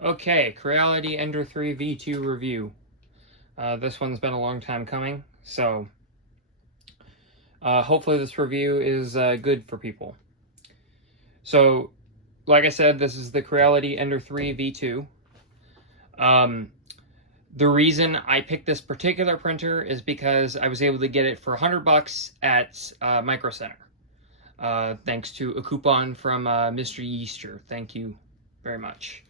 Okay, Creality Ender 3 V2 review. This one's been a long time coming, so hopefully this review is good for people. So, like I said, this is the Creality Ender 3 V2. The reason I picked this particular printer is because I was able to get it for $100 at Micro Center. Thanks to a coupon from Mr. Yeaster. Thank you very much.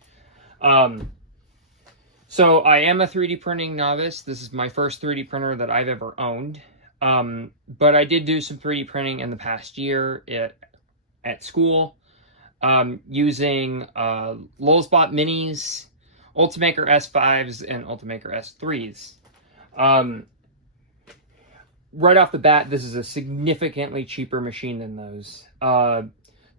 So I am a 3D printing novice. This is my first 3D printer that I've ever owned. But I did do some 3D printing in the past year at school, using Lulzbot Minis, UltiMaker S5s, and UltiMaker S3s. Right off the bat, this is a significantly cheaper machine than those. The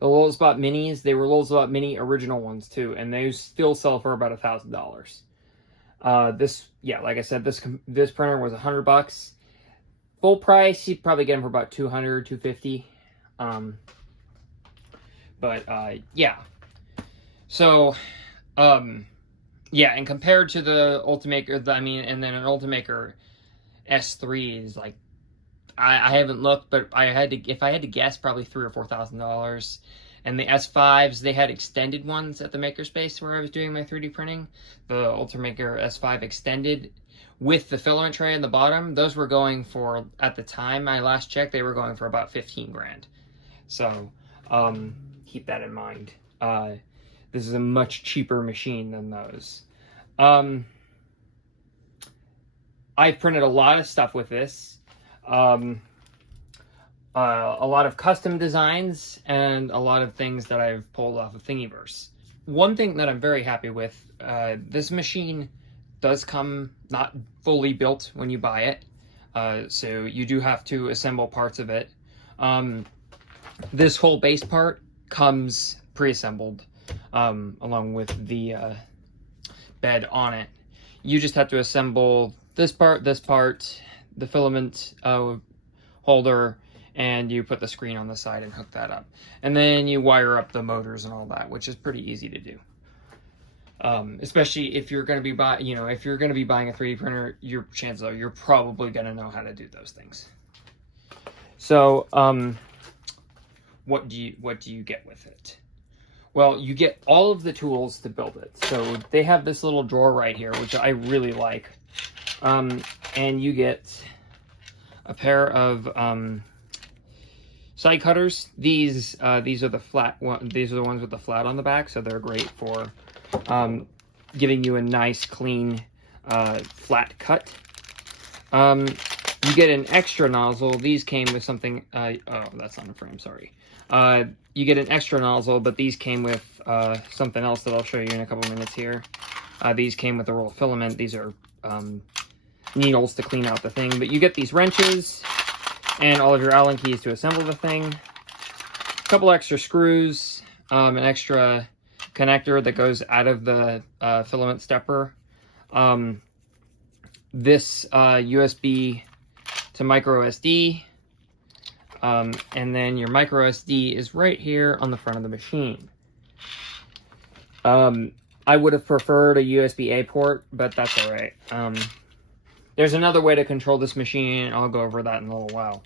Lulzbot Minis, they were Lulzbot Mini original ones too, and they still sell for about $1,000. Yeah, like I said, this printer was $100. Full price, you'd probably get them for about $200, $250. Yeah. So, yeah, and compared to the UltiMaker, and then an UltiMaker S3 is like, I haven't looked, but if I had to guess, probably $3,000 or $4,000. And the S5s, they had extended ones at the Makerspace where I was doing my 3D printing. The UltiMaker S5 extended with the filament tray in the bottom. Those were going for, at the time I last checked, they were going for about 15 grand. So keep that in mind. This is a much cheaper machine than those. I've printed a lot of stuff with this. A lot of custom designs and a lot of things that I've pulled off of Thingiverse. One thing that I'm very happy with, this machine does come not fully built when you buy it, so you do have to assemble parts of it. This whole base part comes pre-assembled, along with the bed on it. You just have to assemble this part, the filament holder, and you put the screen on the side and hook that up. And then you wire up the motors and all that, which is pretty easy to do. Especially if you're going to be buying a 3D printer, your chances are you're probably going to know how to do those things. So, what do you get with it? Well, you get all of the tools to build it. So they have this little drawer right here, which I really like. And you get a pair of side cutters. These are the flat one. These are the ones with the flat on the back, so they're great for giving you a nice, clean, flat cut. You get an extra nozzle. These came with something. Oh, that's on the frame. Sorry. You get an extra nozzle, but these came with something else that I'll show you in a couple minutes here. These came with a roll of filament. These are needles to clean out the thing, but you get these wrenches and all of your Allen keys to assemble the thing. A couple extra screws, an extra connector that goes out of the filament stepper. This USB to micro SD, and then your micro SD is right here on the front of the machine. I would have preferred a USB-A port, but that's all right. There's another way to control this machine. I'll go over that in a little while.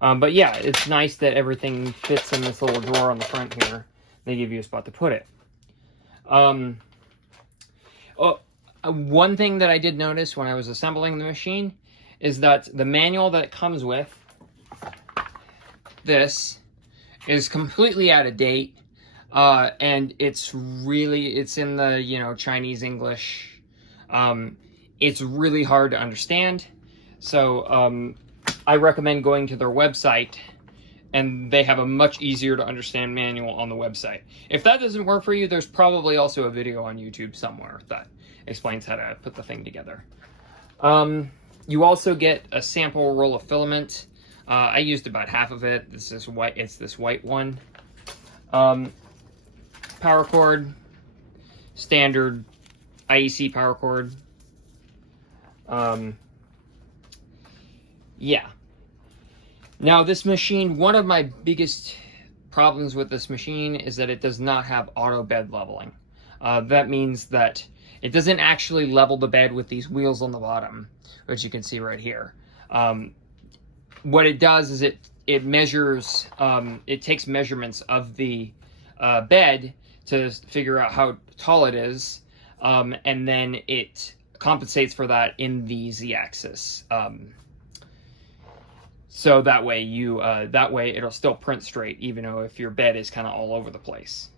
But yeah, it's nice that everything fits in this little drawer on the front here. They give you a spot to put it. One thing that I did notice when I was assembling the machine is that the manual that it comes with, this, is completely out of date. And it's in the, Chinese English. It's really hard to understand. So, I recommend going to their website, and they have a much easier to understand manual on the website. If that doesn't work for you, there's probably also a video on YouTube somewhere that explains how to put the thing together. You also get a sample roll of filament. I used about half of it. This is white. It's this white one. Power cord, standard IEC power cord. Yeah. Now this machine, one of my biggest problems with this machine is that it does not have auto bed leveling. That means that it doesn't actually level the bed with these wheels on the bottom, which you can see right here. What it does is it measures, it takes measurements of the bed to figure out how tall it is, and then it compensates for that in the z-axis. So that way it'll still print straight, even though if your bed is kind of all over the place.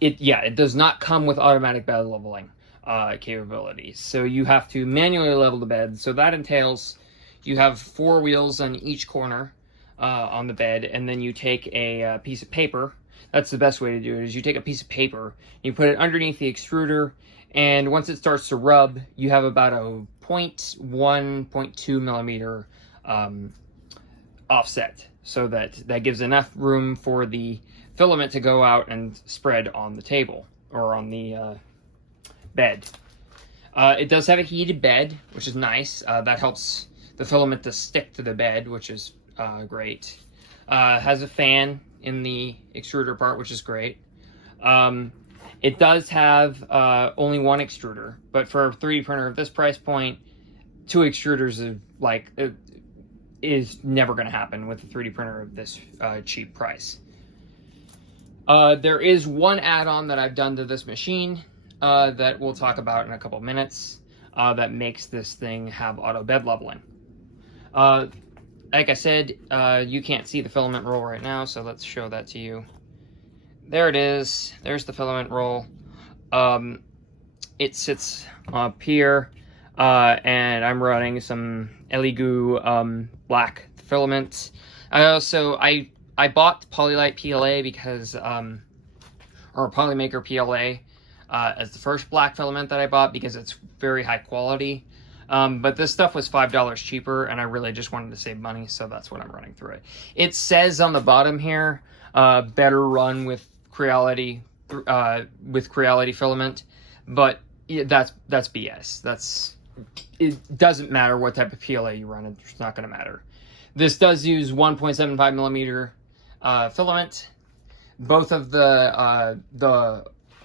It does not come with automatic bed leveling capabilities. So you have to manually level the bed. So that entails you have 4 wheels on each corner on the bed, and then you take a piece of paper. That's the best way to do it, is you take a piece of paper, you put it underneath the extruder, and once it starts to rub, you have about a 0.1-0.2 millimeter offset, so that gives enough room for the filament to go out and spread on the table, or on the bed. It does have a heated bed, which is nice. That helps the filament to stick to the bed, which is great. Has a fan in the extruder part, which is great. It does have only 1 extruder, but for a 3D printer of this price point, 2 extruders is never going to happen with a 3D printer of this cheap price. There is one add-on that I've done to this machine that we'll talk about in a couple minutes that makes this thing have auto bed leveling. Like I said, you can't see the filament roll right now, so let's show that to you. There it is. There's the filament roll. It sits up here, and I'm running some Elegoo black filament. I bought Polylite PLA because, or Polymaker PLA, as the first black filament that I bought because it's very high quality. But this stuff was $5 cheaper, and I really just wanted to save money, so that's what I'm running through it. It says on the bottom here, better run with Creality filament, but that's BS. It doesn't matter what type of PLA you run; it's not going to matter. This does use 1.75 millimeter filament. Both of the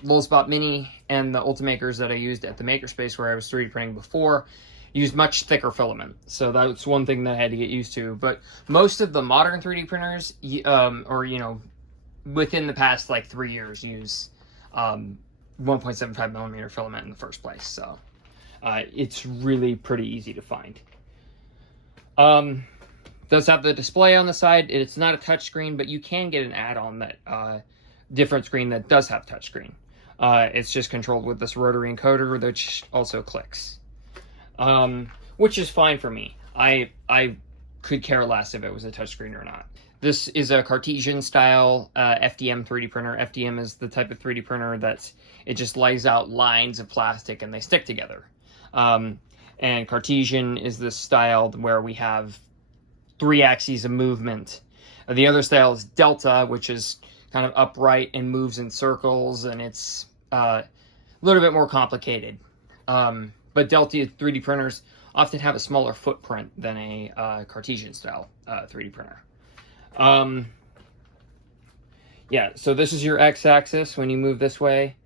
Lulzbot Mini and the UltiMakers that I used at the Makerspace where I was 3D printing before used much thicker filament, so that's one thing that I had to get used to. But most of the modern 3D printers, within the past like 3 years, use 1.75 millimeter filament in the first place. So it's really pretty easy to find. Does have the display on the side. It's not a touch screen, but you can get an add-on that different screen that does have touchscreen. It's just controlled with this rotary encoder, which also clicks, which is fine for me. I could care less if it was a touchscreen or not. This is a Cartesian style FDM 3D printer. FDM is the type of 3D printer that it just lays out lines of plastic and they stick together. And Cartesian is this style where we have 3 axes of movement. The other style is Delta, which is kind of upright and moves in circles, and it's a little bit more complicated. But Delta 3D printers often have a smaller footprint than a Cartesian style 3D printer. Yeah, so this is your x-axis when you move this way.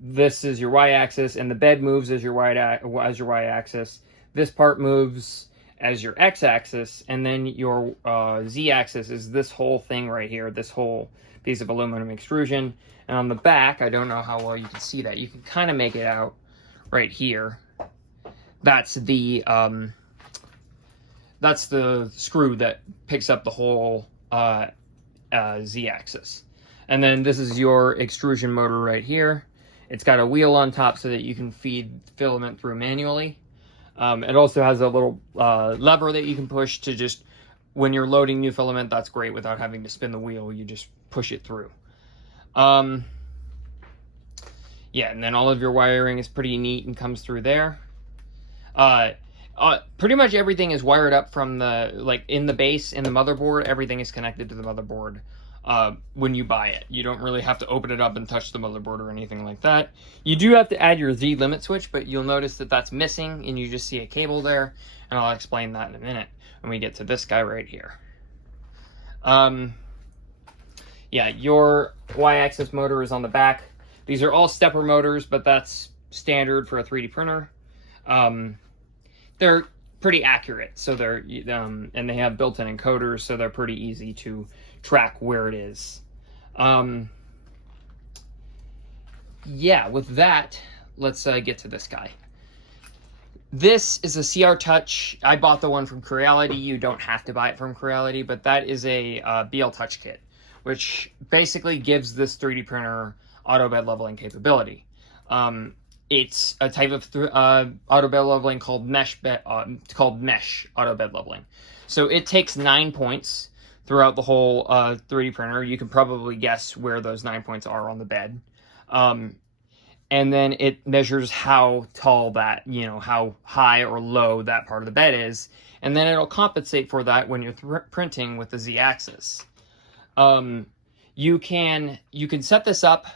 This is your y-axis, and the bed moves as your y-axis. This part moves as your x-axis, and then your z-axis is this whole thing right here, this whole piece of aluminum extrusion. And on the back, I don't know how well you can see that. You can kind of make it out right here. That's the screw that picks up the whole z-axis. And then this is your extrusion motor right here. It's got a wheel on top so that you can feed filament through manually. It also has a little lever that you can push to just, when you're loading new filament, that's great without having to spin the wheel. You just push it through. Yeah, and then all of your wiring is pretty neat and comes through there. Pretty much everything is wired up from the, like in the base, in the motherboard, everything is connected to the motherboard when you buy it. You don't really have to open it up and touch the motherboard or anything like that. You do have to add your Z limit switch, but you'll notice that that's missing and you just see a cable there, and I'll explain that in a minute when we get to this guy right here. yeah, your Y-axis motor is on the back. These are all stepper motors, but that's standard for a 3D printer. They're pretty accurate, so they're and they have built-in encoders, so they're pretty easy to track where it is. Yeah, with that, let's get to this guy. This is a CR Touch. I bought the one from Creality. You don't have to buy it from Creality, but that is a BL Touch kit, which basically gives this 3D printer auto bed leveling capability. It's a type of auto bed leveling called mesh auto bed leveling. So it takes 9 points throughout the whole 3D printer. You can probably guess where those 9 points are on the bed. And then it measures how tall that, how high or low that part of the bed is. And then it'll compensate for that when you're printing with the Z-axis. You can set this up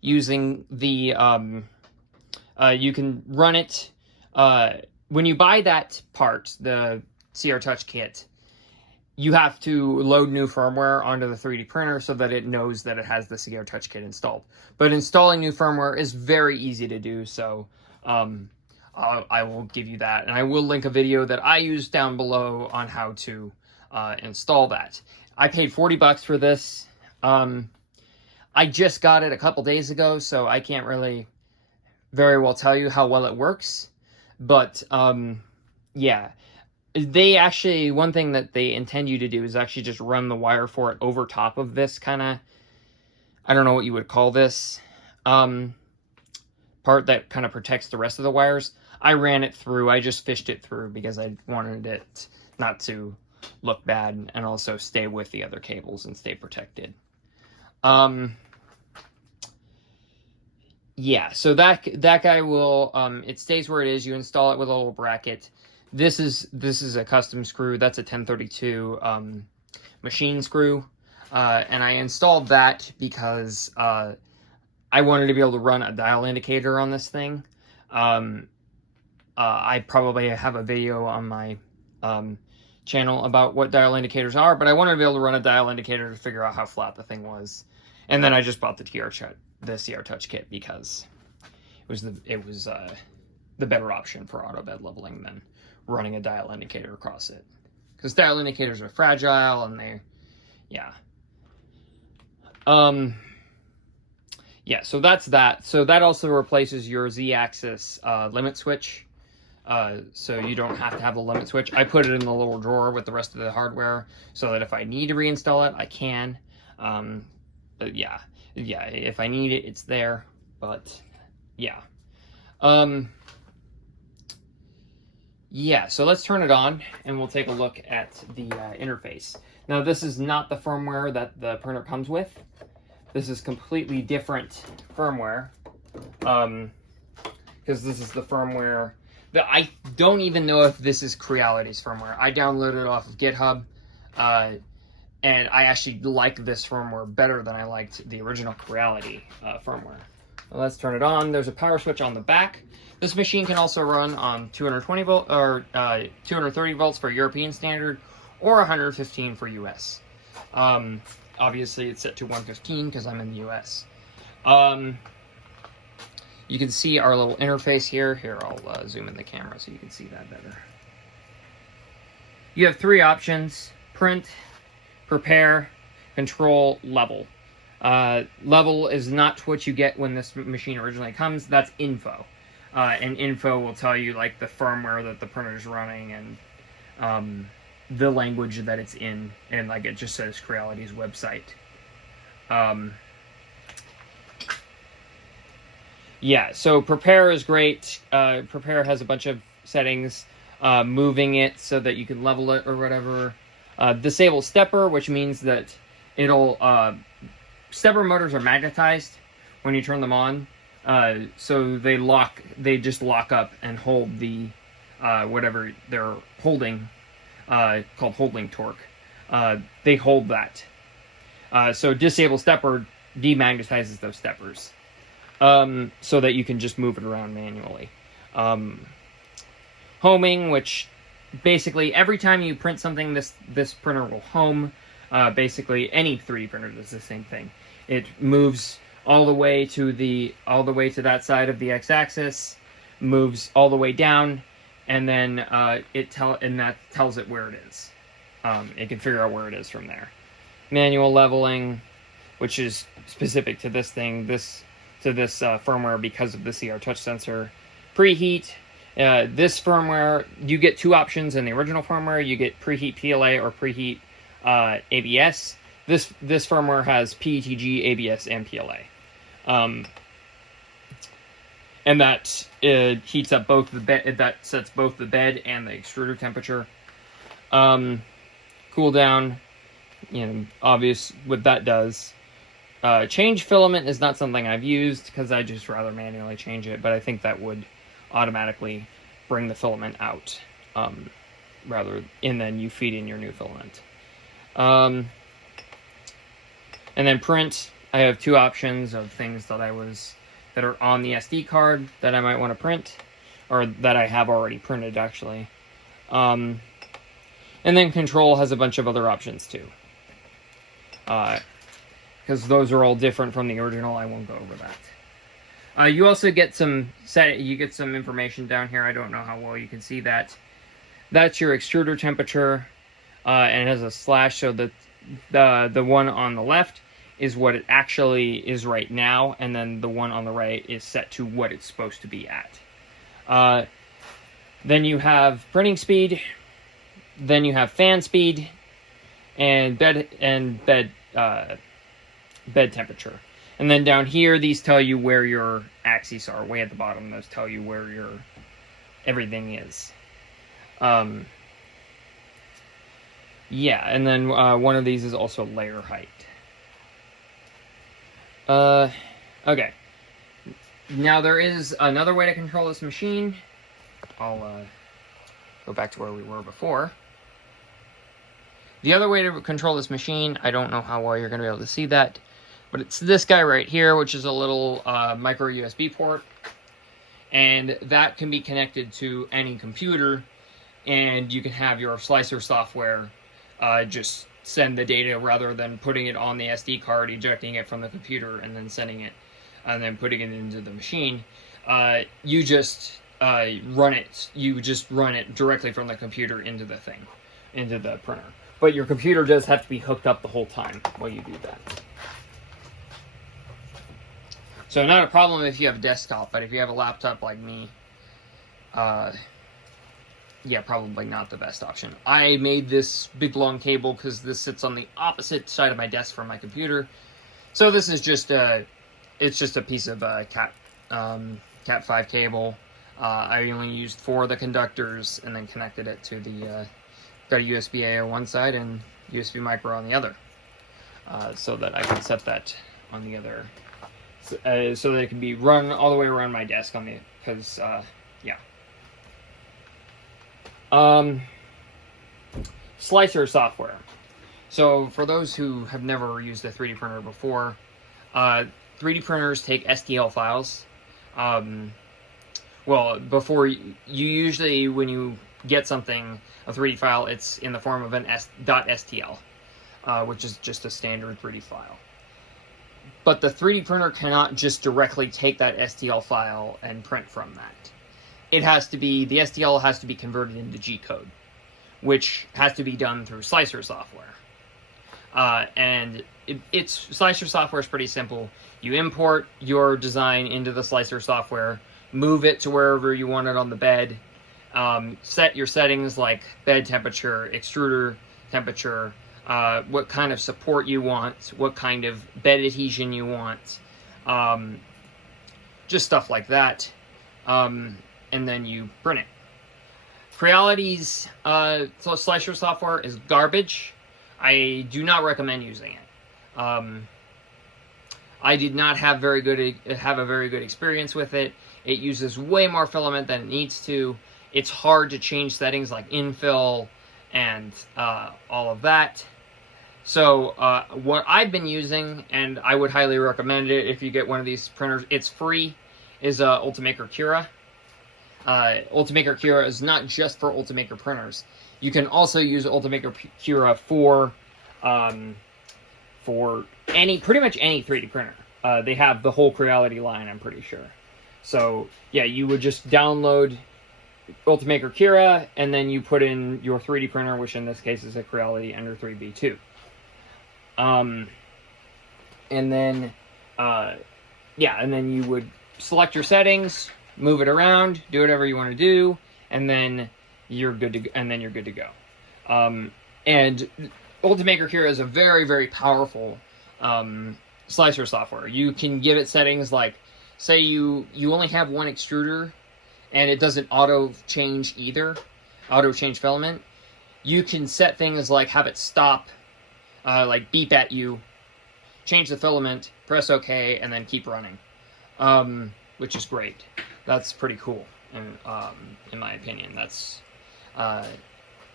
using the, you can run it, when you buy that part, the CR Touch kit, you have to load new firmware onto the 3D printer so that it knows that it has the CR Touch kit installed. But installing new firmware is very easy to do, so I will give you that. And I will link a video that I use down below on how to install that. I paid 40 bucks for this. I just got it a couple days ago, so I can't really very well tell you how well it works. But yeah. They actually, one thing that they intend you to do is actually just run the wire for it over top of this kind of, I don't know what you would call this, part that kind of protects the rest of the wires. I ran it through, I just fished it through because I wanted it not to look bad and also stay with the other cables and stay protected. Yeah, so that guy will, it stays where it is. You install it with a little bracket. This is a custom screw. That's a 1032 machine screw. And I installed that because I wanted to be able to run a dial indicator on this thing. I probably have a video on my channel about what dial indicators are, but I wanted to be able to run a dial indicator to figure out how flat the thing was. And then I just bought the CR Touch kit because it was the better option for auto bed leveling than running a dial indicator across it, because dial indicators are fragile and yeah, so that's that. So that also replaces your Z-axis limit switch, so you don't have to have the limit switch. I put it in the little drawer with the rest of the hardware so that if I need to reinstall it, I can. But yeah, if I need it, it's there. But yeah. Yeah, so let's turn it on and we'll take a look at the interface. Now, this is not the firmware that the printer comes with. This is completely different firmware, because this is the firmware that I don't even know if this is Creality's firmware. I downloaded it off of GitHub, and I actually like this firmware better than I liked the original Creality firmware. Well, let's turn it on. There's a power switch on the back. This machine can also run on 220 volt or 230 volts for European standard, or 115 for US. Obviously, it's set to 115 because I'm in the US. You can see our little interface here. Here, I'll zoom in the camera so you can see that better. You have 3 options: print, prepare, control, level. Level is not what you get when this machine originally comes. That's info. And info will tell you like the firmware that the printer is running and the language that it's in, and like it just says Creality's website. Yeah, so prepare is great. Prepare has a bunch of settings, moving it so that you can level it or whatever. Disable stepper, which means that it'll stepper motors are magnetized when you turn them on. So they just lock up and hold the whatever they're holding, called holding torque. They hold that. So disable stepper demagnetizes those steppers, so that you can just move it around manually. Homing, which basically every time you print something, this printer will home. Basically, any 3D printer does the same thing. It moves all the way to that side of the x-axis, moves all the way down, and then that tells it where it is. It can figure out where it is from there. Manual leveling, which is specific to this thing, this firmware because of the CR touch sensor. Preheat. This firmware, you get 2 options in the original firmware. You get preheat PLA or preheat ABS. This firmware has PETG, ABS, and PLA. And that heats up both the bed. That sets both the bed and the extruder temperature. Cool down, obvious what that does. Change filament is not something I've used because I just rather manually change it, but I think that would automatically bring the filament out and then you feed in your new filament. And then print, I have 2 options of things that are on the SD card that I might want to print, or that I have already printed actually. And then control has a bunch of other options too. Because those are all different from the original. I won't go over that. You also get some information down here. I don't know how well you can see that. That's your extruder temperature, and it has a slash, so that the one on the left is what it actually is right now, and then the one on the right is set to what it's supposed to be at. Then you have printing speed. Then you have fan speed, and bed temperature. And then down here, these tell you where your axes are. Way at the bottom, those tell you where your everything is. Yeah, and then one of these is also layer height. Okay. Now there is another way to control this machine. I'll go back to where we were before. The other way to control this machine, I don't know how well you're going to be able to see that, but it's this guy right here, which is a little micro USB port, and that can be connected to any computer, and you can have your slicer software just send the data rather than putting it on the SD card, ejecting it from the computer, and then sending it, and then putting it into the machine. You just run it. You just run it directly from the computer into the thing, into the printer. But your computer does have to be hooked up the whole time while you do that. So not a problem if you have a desktop, but if you have a laptop like me, yeah, probably not the best option. I made this big long cable because this sits on the opposite side of my desk from my computer. So this is just it's just a piece of Cat 5 cable. I only used 4 of the conductors and then connected it to the, got a USB-A on one side and USB micro on the other. So that I can set that on the other, so that it can be run all the way around my desk on the, because, yeah. Slicer software. So for those who have never used a 3D printer before, 3D printers take STL files. Well, before you usually, when you get something, a 3D file, it's in the form of an .stl, which is just a standard 3D file. But the 3D printer cannot just directly take that STL file and print from that. It has to be, the STL has to be converted into G-code, which has to be done through slicer software. And slicer software is pretty simple. You import your design into the slicer software, move it to wherever you want it on the bed, set your settings like bed temperature, extruder temperature, what kind of support you want, what kind of bed adhesion you want, just stuff like that, and then you print it. Creality's slicer software is garbage. I do not recommend using it. I did not have a very good experience with it. It uses way more filament than it needs to. It's hard to change settings like infill and all of that. So what I've been using, and I would highly recommend it if you get one of these printers, it's free, is UltiMaker Cura. UltiMaker Cura is not just for UltiMaker printers. You can also use UltiMaker Cura for for pretty much any 3D printer. They have the whole Creality line, I'm pretty sure. So yeah, you would just download UltiMaker Cura, and then you put in your 3D printer, which in this case is a Creality Ender 3B2. And then, yeah, and then you would select your settings, move it around, do whatever you want to do, and then you're good to go. And UltiMaker Cura is a very, very powerful slicer software. You can give it settings like, say you only have one extruder, and it doesn't auto change filament. You can set things like have it stop, like beep at you, change the filament, press OK, and then keep running, which is great. That's pretty cool, in my opinion. That's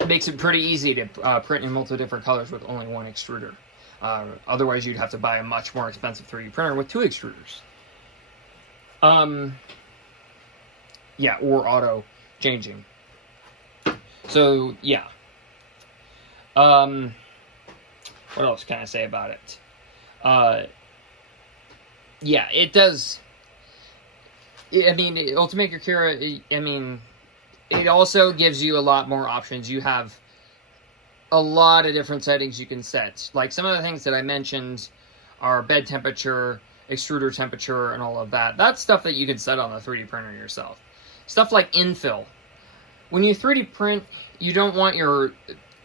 makes it pretty easy to print in multiple different colors with only one extruder. Otherwise, you'd have to buy a much more expensive 3D printer with 2 extruders. Yeah, or auto changing. So yeah. What else can I say about it? Yeah, it does. I mean, UltiMaker Cura, I mean, it also gives you a lot more options. You have a lot of different settings you can set. Like some of the things that I mentioned are bed temperature, extruder temperature, and all of that. That's stuff that you can set on the 3D printer yourself. Stuff like infill. When you 3D print, you don't want your...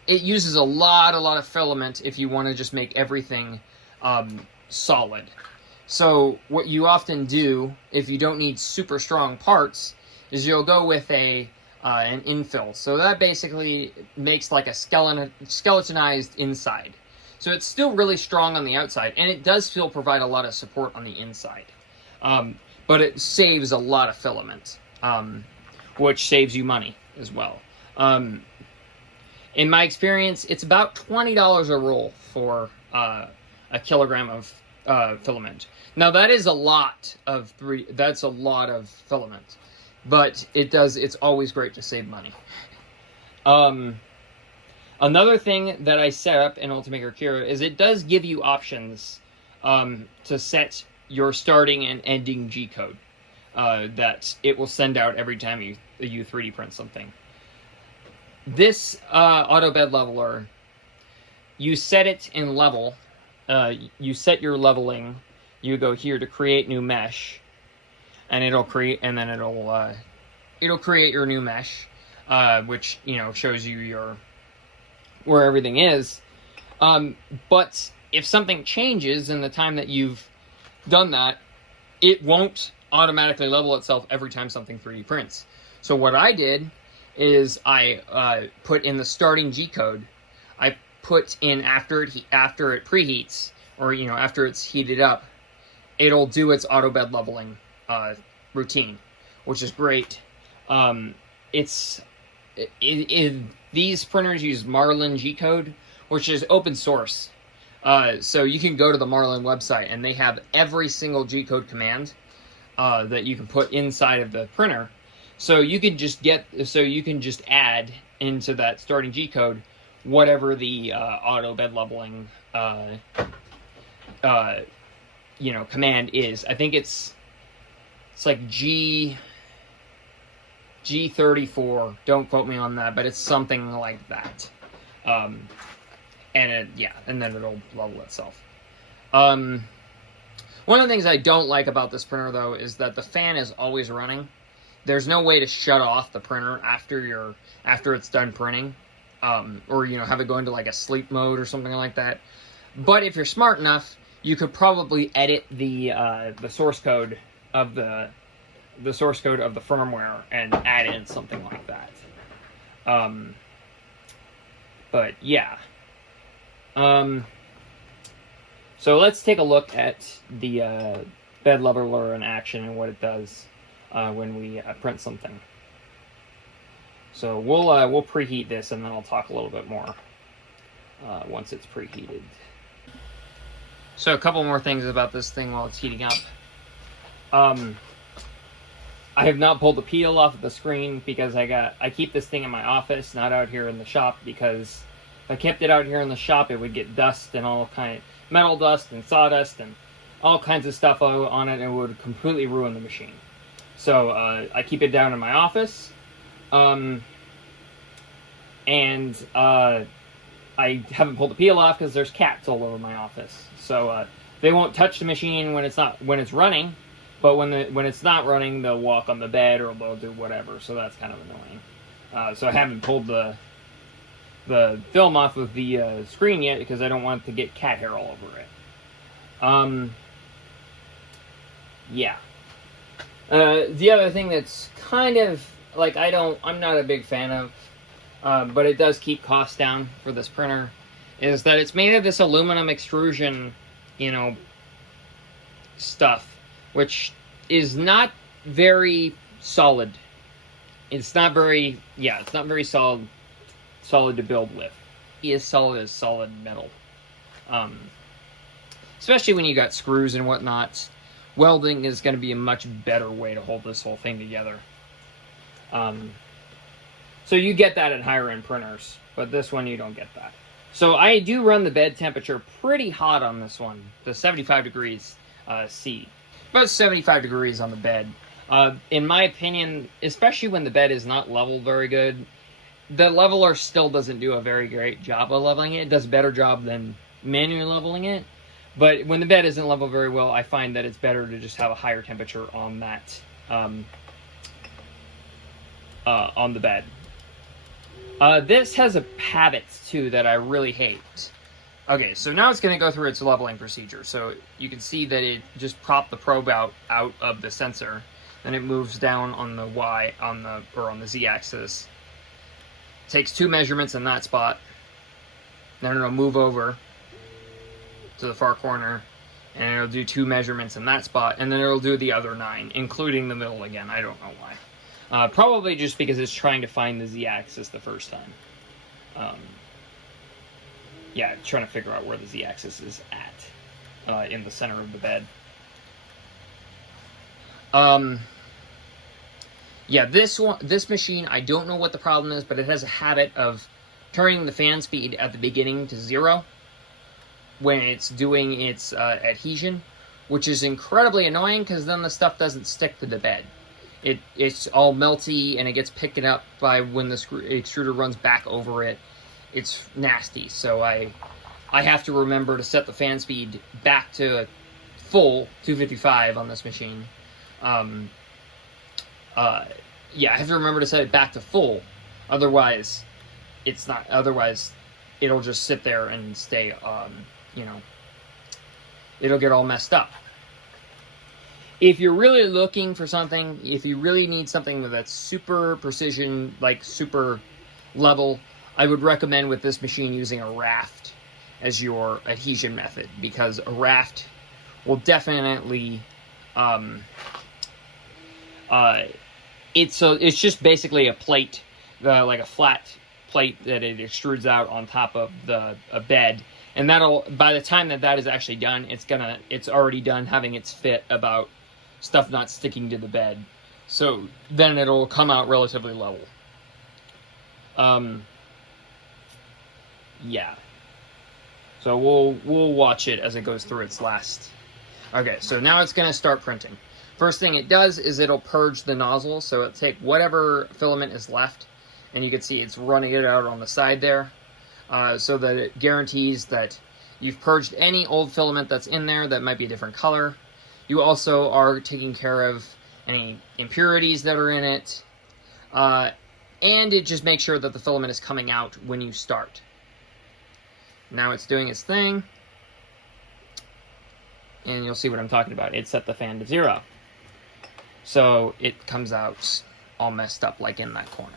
It uses a lot of filament if you want to just make everything solid. So what you often do, if you don't need super strong parts, is you'll go with an infill. So that basically makes like a skeletonized inside. So it's still really strong on the outside, and it does still provide a lot of support on the inside. But it saves a lot of filament, which saves you money as well. In my experience, it's about $20 a roll for a kilogram of filament. Now that is a lot of filament, but it's always great to save money. Another thing that I set up in UltiMaker Cura is it does give you options to set your starting and ending G code that it will send out every time you 3D print something. This auto bed leveler, you set it in level. You set your leveling. You go here to create new mesh, and it'll create your new mesh, which shows you where everything is. But if something changes in the time that you've done that, it won't automatically level itself every time something 3D prints. So what I did is I put in the starting G code. I put in after it preheats, or after it's heated up, it'll do its auto bed leveling routine, which is great. These printers use Marlin G code, which is open source. So you can go to the Marlin website, and they have every single G code command that you can put inside of the printer. So you can just add into that starting G code whatever the auto bed leveling command is. I think it's like G34. Don't quote me on that, but it's something like that. And then it'll level itself. One of the things I don't like about this printer, though, is that the fan is always running. There's no way to shut off the printer after it's done printing, or have it go into like a sleep mode or something like that. But if you're smart enough, you could probably edit the source code of the firmware and add in something like that. But yeah. So let's take a look at the bed leveler in action and what it does when we print something. So we'll preheat this, and then I'll talk a little bit more once it's preheated. So a couple more things about this thing while it's heating up. I have not pulled the peel off of the screen because I keep this thing in my office, not out here in the shop, because If I kept it out here in the shop, it would get dust and all kind of metal dust and sawdust and all kinds of stuff on it, and it would completely ruin the machine. So I keep it down in my office, and I haven't pulled the peel off because there's cats all over my office. So they won't touch the machine when it's running, but when it's not running, they'll walk on the bed or they'll do whatever. So that's kind of annoying. So I haven't pulled the film off of the screen yet because I don't want it to get cat hair all over it. Yeah. The other thing that's kind of like I'm not a big fan of, but it does keep costs down for this printer, is that it's made of this aluminum extrusion, stuff, which is not very solid. It's not very solid to build with. It is solid as solid metal. Especially when you got screws and whatnot. Welding is going to be a much better way to hold this whole thing together. So you get that at higher end printers, but this one you don't get that. So I do run the bed temperature pretty hot on this one, the 75 degrees C. About 75 degrees on the bed. In my opinion, especially when the bed is not leveled very good, the leveler still doesn't do a very great job of leveling it. It does a better job than manually leveling it. But when the bed isn't leveled very well, I find that it's better to just have a higher temperature on that, on the bed. This has a habit, too, that I really hate. Okay, so now it's going to go through its leveling procedure. So you can see that it just propped the probe out of the sensor. Then it moves down on the Y, on the Z axis. Takes 2 measurements in that spot. Then it'll move over to the far corner, and it'll do 2 measurements in that spot, and then it'll do the other 9, including the middle again. I don't know why. Probably just because it's trying to find the Z-axis the first time. Yeah, trying to figure out where the Z-axis is at in the center of the bed. Yeah, this machine, I don't know what the problem is, but it has a habit of turning the fan speed at the beginning to 0 when it's doing its adhesion, which is incredibly annoying because then the stuff doesn't stick to the bed. It's all melty and it gets picked up by when the extruder runs back over it. It's nasty, so I have to remember to set the fan speed back to full 255 on this machine. Yeah, I have to remember to set it back to full. Otherwise, it'll just sit there and stay, it'll get all messed up. If you're really looking for something, if you really need something that's super precision, like super level, I would recommend with this machine using a raft as your adhesion method, because a raft will definitely, it's just basically a plate, like a flat plate that it extrudes out on top of a bed, and that'll, by the time that is actually done, it's already done having its fit about stuff not sticking to the bed. So then it'll come out relatively level. Yeah. So we'll watch it as it goes through its last. Okay, so now it's going to start printing. First thing it does is it'll purge the nozzle, so it'll take whatever filament is left, and you can see it's running it out on the side there, so that it guarantees that you've purged any old filament that's in there that might be a different color. You also are taking care of any impurities that are in it, and it just makes sure that the filament is coming out when you start. Now it's doing its thing, and you'll see what I'm talking about. It set the fan to 0. So it comes out all messed up like in that corner.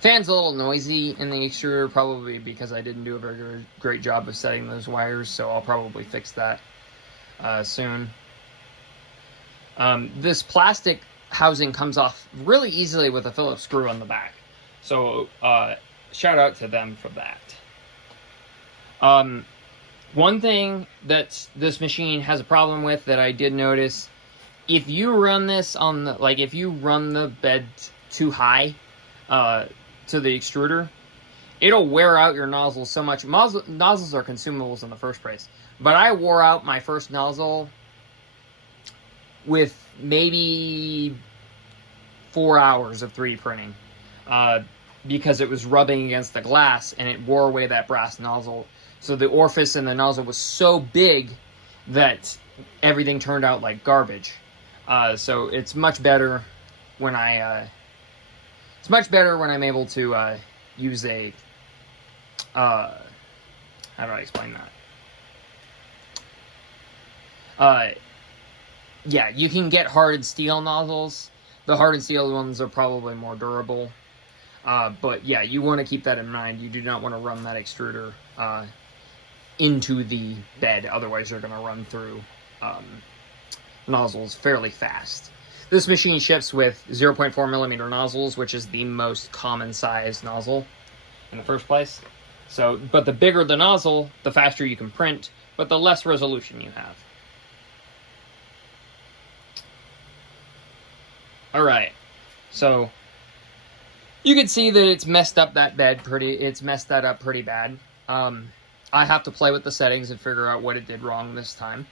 Fan's a little noisy in the extruder, probably because I didn't do a very great job of setting those wires, so I'll probably fix that soon. This plastic housing comes off really easily with a Phillips screw on the back. So shout out to them for that. One thing that this machine has a problem with that I did notice, if you run this on the, if you run the bed too high to the extruder, it'll wear out your nozzles so much. Nozzles are consumables in the first place. But I wore out my first nozzle with maybe 4 hours of 3D printing. Because it was rubbing against the glass and it wore away that brass nozzle. So the orifice in the nozzle was so big that everything turned out like garbage. So it's much better when I'm able to use a how do I explain that? Yeah, you can get hardened steel nozzles. The hardened steel ones are probably more durable. But yeah, you want to keep that in mind. You do not want to run that extruder into the bed, otherwise you're going to run through nozzles fairly fast. This machine ships with 0.4 millimeter nozzles, which is the most common size nozzle in the first place. So, but the bigger the nozzle, the faster you can print, but the less resolution you have. Alright, so you can see that it's messed up that bed it's messed that up pretty bad. I have to play with the settings and figure out what it did wrong this time.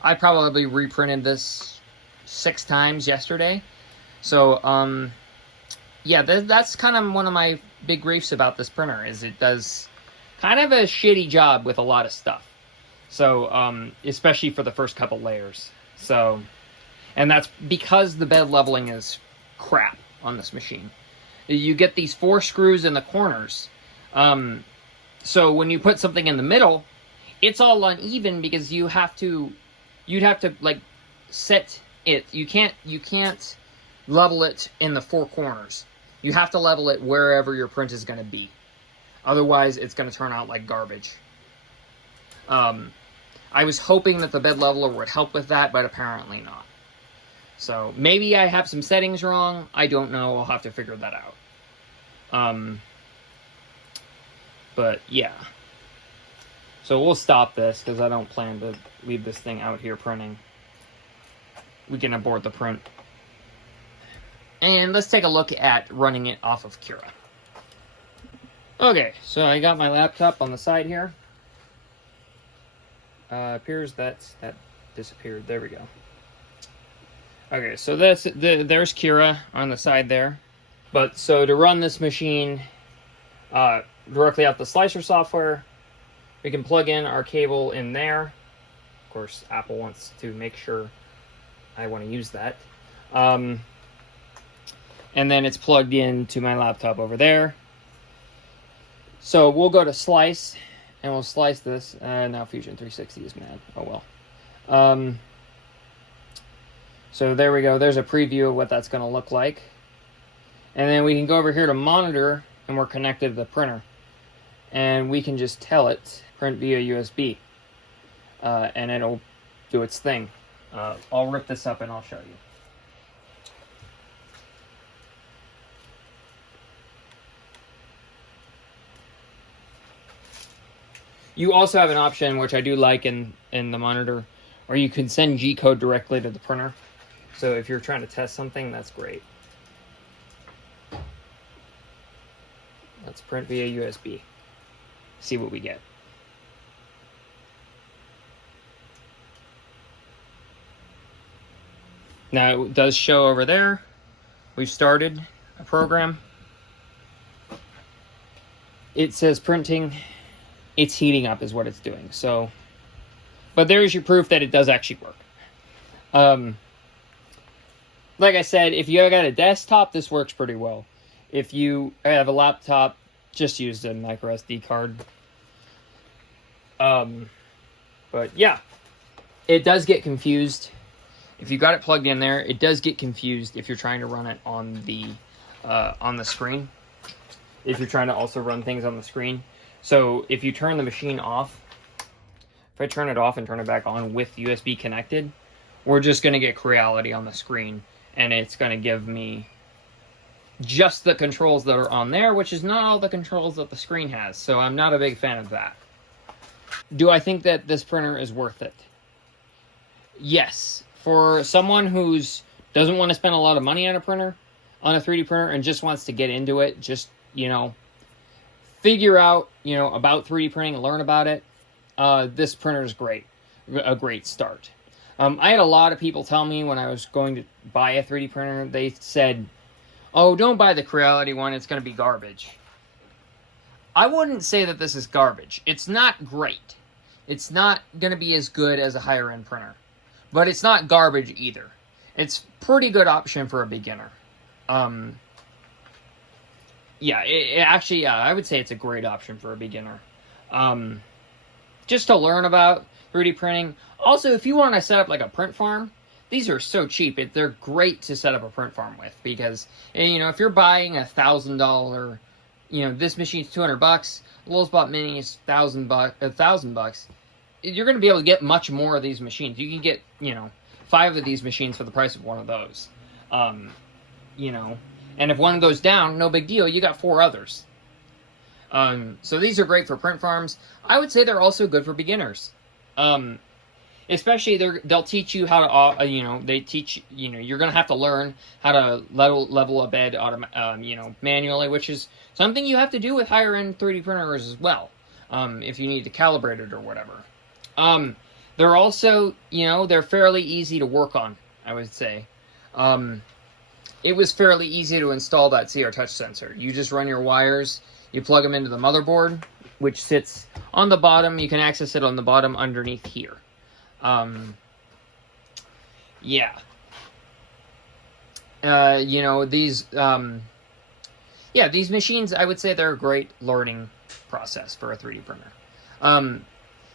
I probably reprinted this 6 times yesterday. So, yeah, that's kind of one of my big griefs about this printer, is it does kind of a shitty job with a lot of stuff. So, especially for the first couple layers. So, and that's because the bed leveling is crap on this machine. You get these 4 screws in the corners. So when you put something in the middle, it's all uneven because you'd have to like set it. You can't level it in the 4 corners. You have to level it wherever your print is going to be. Otherwise, it's going to turn out like garbage. I was hoping that the bed leveler would help with that, but apparently not. So maybe I have some settings wrong. I don't know. I'll have to figure that out. But yeah. So we'll stop this because I don't plan to leave this thing out here printing. We can abort the print. And let's take a look at running it off of Cura. Okay, so I got my laptop on the side here. Appears that disappeared. There we go. Okay, so there's Cura on the side there. But so to run this machine directly out the slicer software, we can plug in our cable in there. Of course, Apple wants to make sure I want to use that. And then it's plugged into my laptop over there. So we'll go to slice, and we'll slice this. Now Fusion 360 is mad. Oh well. So there we go. There's a preview of what that's going to look like. And then we can go over here to monitor, and we're connected to the printer. And we can just tell it, print via USB. And it'll do its thing. I'll rip this up and I'll show you. You also have an option, which I do like in the monitor, where you can send G-code directly to the printer. So if you're trying to test something, that's great. Let's print via USB. See what we get. Now it does show over there. We've started a program. It says printing. It's heating up is what it's doing. So, but there's your proof that it does actually work. Like I said, if you got a desktop, this works pretty well. If you have a laptop, just use a micro SD card. But yeah, it does get confused. If you got it plugged in there, it does get confused if you're trying to run it on the screen. If you're trying to also run things on the screen. So if you turn the machine off, if I turn it off and turn it back on with USB connected, we're just going to get Creality on the screen. And it's going to give me just the controls that are on there, which is not all the controls that the screen has. So I'm not a big fan of that. Do I think that this printer is worth it? Yes. For someone who doesn't want to spend a lot of money on a printer, on a 3D printer and just wants to get into it, just, you know, figure out, you know, about 3D printing and learn about it, this printer is great. A great start. I had a lot of people tell me when I was going to buy a 3D printer, they said, oh, don't buy the Creality one, it's going to be garbage. I wouldn't say that this is garbage. It's not great. It's not going to be as good as a higher end printer. But it's not garbage either. It's pretty good option for a beginner. Yeah, actually, I would say it's a great option for a beginner. Just to learn about 3D printing. Also, if you want to set up like a print farm, these are so cheap. They're great to set up a print farm with because, you know, if you're buying $1,000, you know, this machine's $200, Lulzbot Mini is $1,000. You're going to be able to get much more of these machines. You can get, you know, 5 of these machines for the price of one of those. You know, and if one goes down, no big deal. You got 4 others. So these are great for print farms. I would say they're also good for beginners. Especially they'll teach you how to, you know, they teach, you know, you're going to have to learn how to level a bed, you know, manually, which is something you have to do with higher end 3D printers as well. If you need to calibrate it or whatever. They're also, you know, they're fairly easy to work on, I would say. It was fairly easy to install that CR touch sensor. You just run your wires, you plug them into the motherboard, which sits on the bottom. You can access it on the bottom underneath here. Yeah. You know, these, yeah, these machines, I would say they're a great learning process for a 3D printer.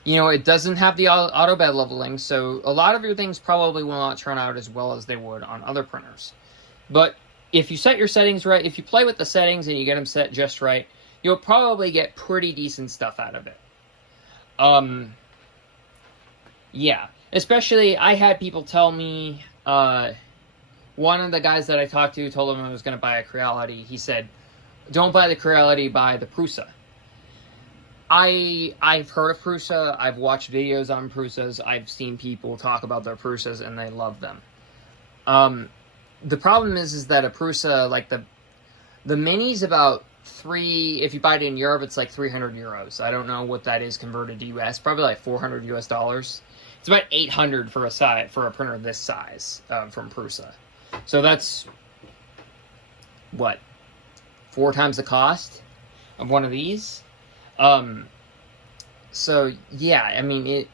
You know, it doesn't have the auto bed leveling, so a lot of your things probably will not turn out as well as they would on other printers. But if you set your settings right, if you play with the settings and you get them set just right, you'll probably get pretty decent stuff out of it. Yeah, especially I had people tell me, one of the guys that I talked to told him I was going to buy a Creality. He said, don't buy the Creality, buy the Prusa. I've heard of Prusa, I've watched videos on Prusas, I've seen people talk about their Prusas, and they love them. The problem is that a Prusa, like the Mini's about if you buy it in Europe, it's like 300 euros. I don't know what that is converted to US, probably like $400 US. It's about 800 for a printer this size, from Prusa. So that's, what, 4 times the cost of one of these? So yeah, I mean,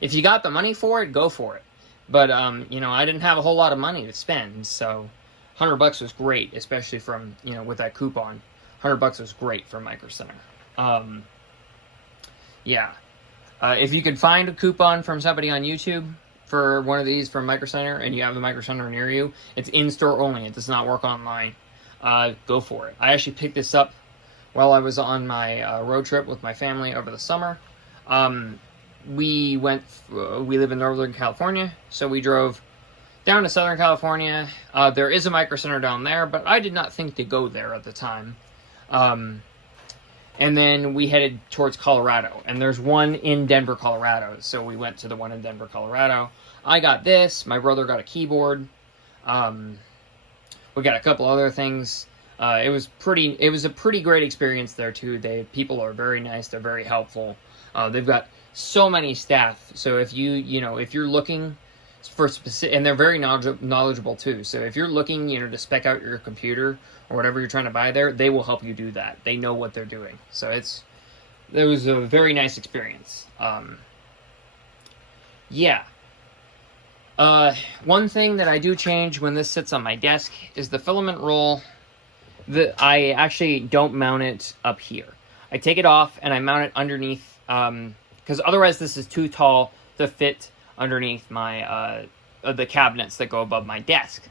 if you got the money for it, go for it. But, you know, I didn't have a whole lot of money to spend, so $100 was great, especially from, you know, with that coupon. $100 was great for Micro Center. Yeah. If you could find a coupon from somebody on YouTube for one of these from Micro Center, and you have the Micro Center near you, it's in-store only. It does not work online. Go for it. I actually picked this up while I was on my road trip with my family over the summer. We live in Northern California, so we drove down to Southern California. There is a Micro Center down there, but I did not think to go there at the time. And then we headed towards Colorado, and there's one in Denver, Colorado, so we went to the one in Denver, Colorado. I got this, my brother got a keyboard, we got a couple other things. It was a pretty great experience there too. People are very nice, they're very helpful. They've got so many staff, so if if you're looking for specific, and they're very knowledgeable too, so if you're looking, to spec out your computer or whatever you're trying to buy there, they will help you do that. They know what they're doing. So it was a very nice experience. Yeah. One thing that I do change when this sits on my desk is the filament roll. I actually don't mount it up here. I take it off and I mount it underneath, because otherwise this is too tall to fit underneath my the cabinets that go above my desk.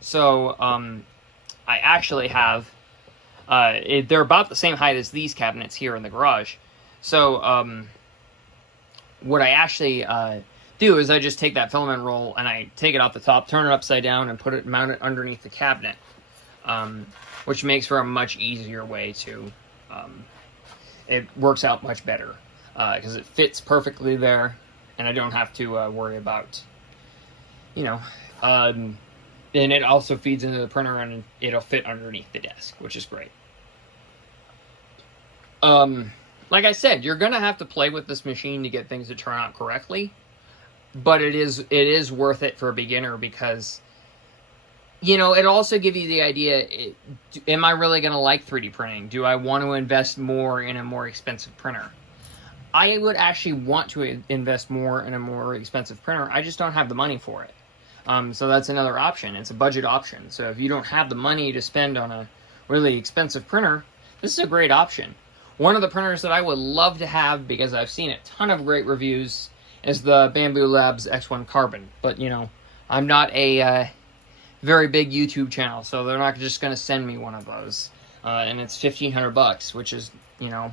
So I actually have they're about the same height as these cabinets here in the garage. So what I actually do is I just take that filament roll and I take it off the top, turn it upside down, and mount it underneath the cabinet, which makes for a much easier way to. It works out much better because it fits perfectly there, and I don't have to worry about, and it also feeds into the printer, and it'll fit underneath the desk, which is great. Like I said, you're gonna have to play with this machine to get things to turn out correctly, but it is worth it for a beginner because, you know, it'll also give you the idea, am I really gonna like 3D printing? Do I want to invest more in a more expensive printer? I would actually want to invest more in a more expensive printer. I just don't have the money for it. So that's another option. It's a budget option. So if you don't have the money to spend on a really expensive printer, this is a great option. One of the printers that I would love to have, because I've seen a ton of great reviews, is the Bamboo Labs X1 Carbon. But, you know, I'm not a very big YouTube channel, so they're not just going to send me one of those. And it's $1,500, which is, you know,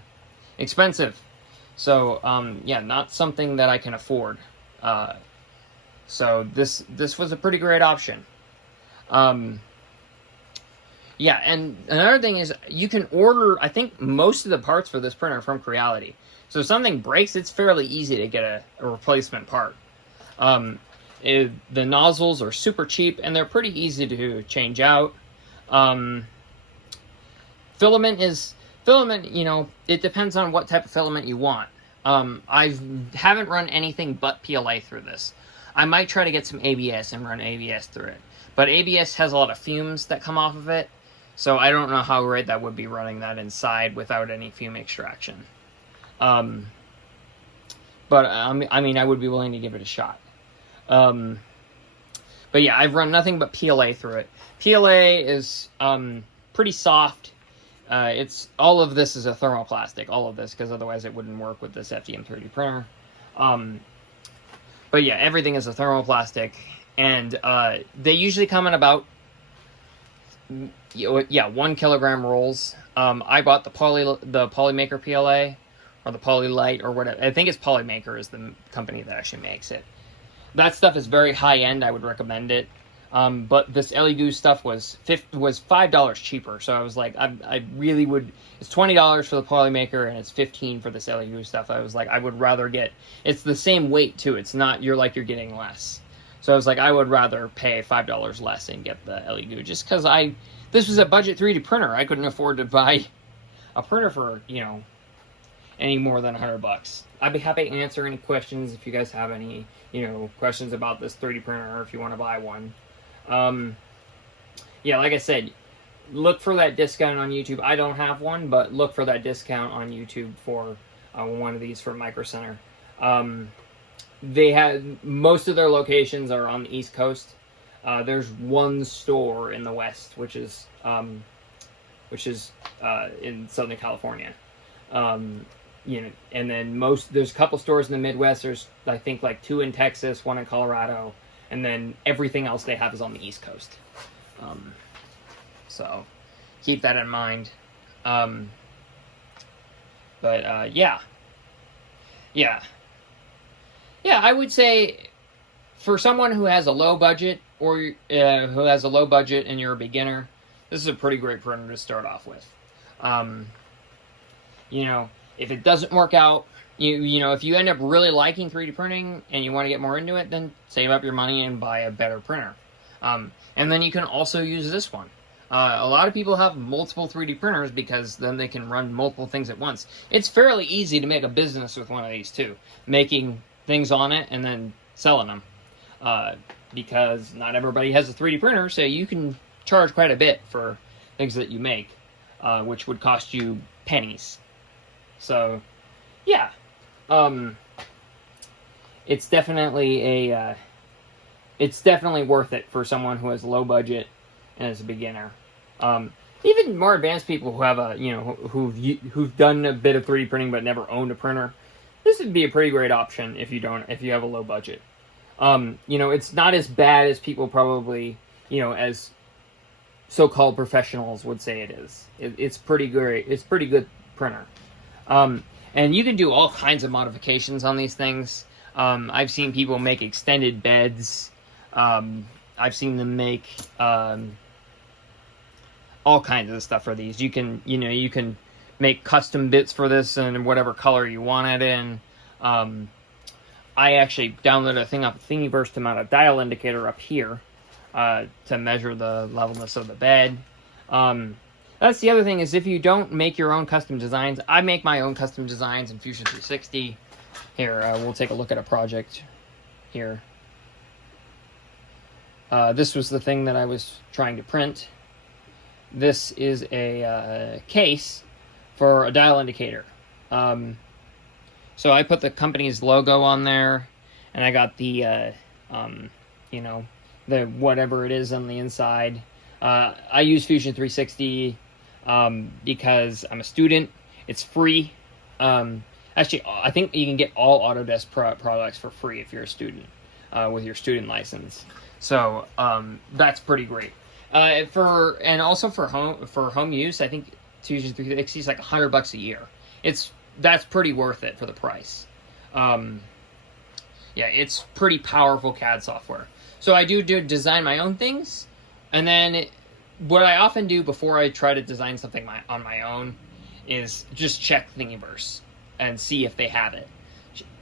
expensive. So, yeah, not something that I can afford. So this was a pretty great option. Yeah, and another thing is you can order, I think, most of the parts for this printer from Creality. So if something breaks, it's fairly easy to get a replacement part. The nozzles are super cheap, and they're pretty easy to change out. Filament, you know, it depends on what type of filament you want. I haven't run anything but PLA through this. I might try to get some ABS and run ABS through it. But ABS has a lot of fumes that come off of it, so I don't know how great that would be running that inside without any fume extraction. But, I mean, I would be willing to give it a shot. But yeah, I've run nothing but PLA through it. PLA is pretty soft. All of this is a thermoplastic, all of this, because otherwise it wouldn't work with this FDM 3D printer. But yeah, everything is a thermoplastic, and they usually come in about 1 kilogram rolls. I bought the UltiMaker PLA, or the Polylite, or whatever. I think it's UltiMaker is the company that actually makes it. That stuff is very high end. I would recommend it. But this LEGoo stuff was $5 cheaper, so I was like, I really would. It's $20 for the UltiMaker, and it's $15 for this LEGoo stuff. I was like, I would rather get. It's the same weight too. It's not you're getting less. So I was like, I would rather pay $5 less and get the LEGoo, just because this was a budget 3D printer. I couldn't afford to buy a printer for, you know, any more than $100. I'd be happy to answer any questions if you guys have any, you know, questions about this 3D printer, or if you want to buy one. Yeah, like I said, look for that discount on YouTube. I don't have one, but look for that discount on YouTube for one of these from Micro Center. They have, most of their locations are on the East Coast. There's one store in the West, which is in Southern California. You know, and then there's a couple stores in the Midwest. There's, I think, like 2 in Texas, 1 in Colorado, and then everything else they have is on the East Coast. So keep that in mind. Yeah, I would say for someone who has a low budget, or who has a low budget and you're a beginner, this is a pretty great printer to start off with. You know, if it doesn't work out, you know, if you end up really liking 3D printing and you want to get more into it, then save up your money and buy a better printer. And then you can also use this one. A lot of people have multiple 3D printers because then they can run multiple things at once. It's fairly easy to make a business with one of these too, making things on it and then selling them. Because not everybody has a 3D printer, so you can charge quite a bit for things that you make, which would cost you pennies. So, yeah, it's definitely it's definitely worth it for someone who has low budget and is a beginner. Even more advanced people who have who've done a bit of 3D printing but never owned a printer, this would be a pretty great option if you have a low budget. You know, it's not as bad as people probably, you know, as so-called professionals would say it is. It's pretty great. It's pretty good printer. And you can do all kinds of modifications on these things. I've seen people make extended beds. I've seen them make all kinds of stuff for these. You can make custom bits for this in whatever color you want it in. I actually downloaded a thing off of Thingiverse to mount a dial indicator up here. to measure the levelness of the bed. That's the other thing, is if you don't make your own custom designs, I make my own custom designs in Fusion 360. Here, we'll take a look at a project here. This was the thing that I was trying to print. This is a case for a dial indicator. So I put the company's logo on there, and I got the, you know, the whatever it is on the inside. I use Fusion 360 because I'm a student. It's free. Actually, I think you can get all Autodesk products for free if you're a student with your student license. So that's pretty great. And also for home use, I think Fusion 360 is like $100 a year. That's pretty worth it for the price. Yeah, it's pretty powerful CAD software. So I do design my own things, and then what I often do before I try to design something on my own is just check Thingiverse and see if they have it.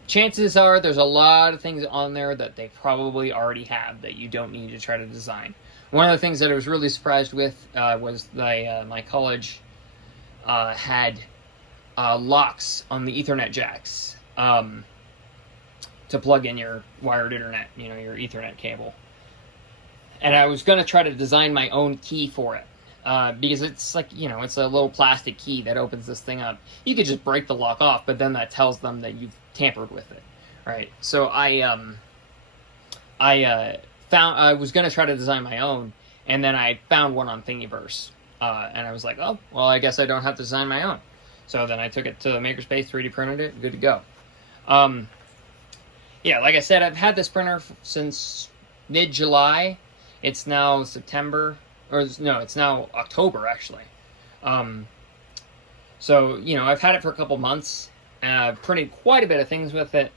Chances are there's a lot of things on there that they probably already have that you don't need to try to design. One of the things that I was really surprised with was my college had locks on the Ethernet jacks to plug in your wired internet, you know, your Ethernet cable. And I was going to try to design my own key for it because it's like, you know, it's a little plastic key that opens this thing up. You could just break the lock off, but then that tells them that you've tampered with it, right? So I was going to try to design my own, and then I found one on Thingiverse, and I was like, oh, well, I guess I don't have to design my own. So then I took it to Makerspace, 3D printed it, good to go. Yeah, like I said, I've had this printer since mid-July. It's now September, or no, it's now October, actually. So, you know, I've had it for a couple months. I've printed quite a bit of things with it.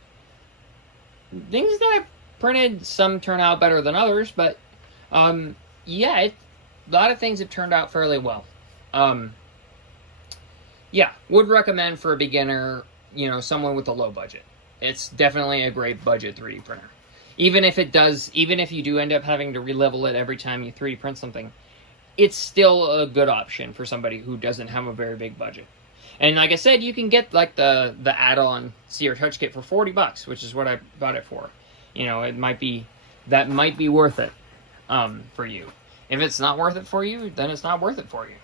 Things that I've printed, some turn out better than others, but, yeah, a lot of things have turned out fairly well. Yeah, would recommend for a beginner, you know, someone with a low budget. It's definitely a great budget 3D printer. Even if you do end up having to re-level it every time you 3D print something, it's still a good option for somebody who doesn't have a very big budget. And like I said, you can get like the add-on Sear Touch Kit for $40, which is what I bought it for. You know, that might be worth it for you. If it's not worth it for you, then it's not worth it for you.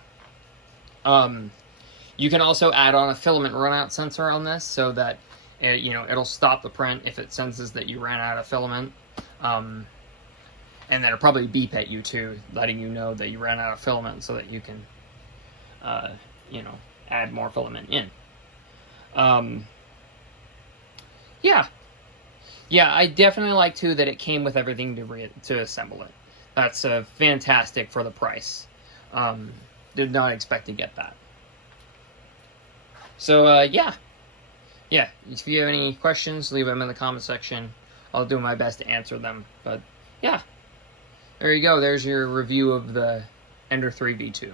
You can also add on a filament runout sensor on this so that you know, it'll stop the print if it senses that you ran out of filament. And then it'll probably beep at you too, letting you know that you ran out of filament so that you can, you know, add more filament in. Yeah. Yeah, I definitely like too that it came with everything to assemble it. That's fantastic for the price. Did not expect to get that. So, yeah. Yeah, if you have any questions, leave them in the comment section. I'll do my best to answer them. But, yeah. There you go. There's your review of the Ender 3 V2.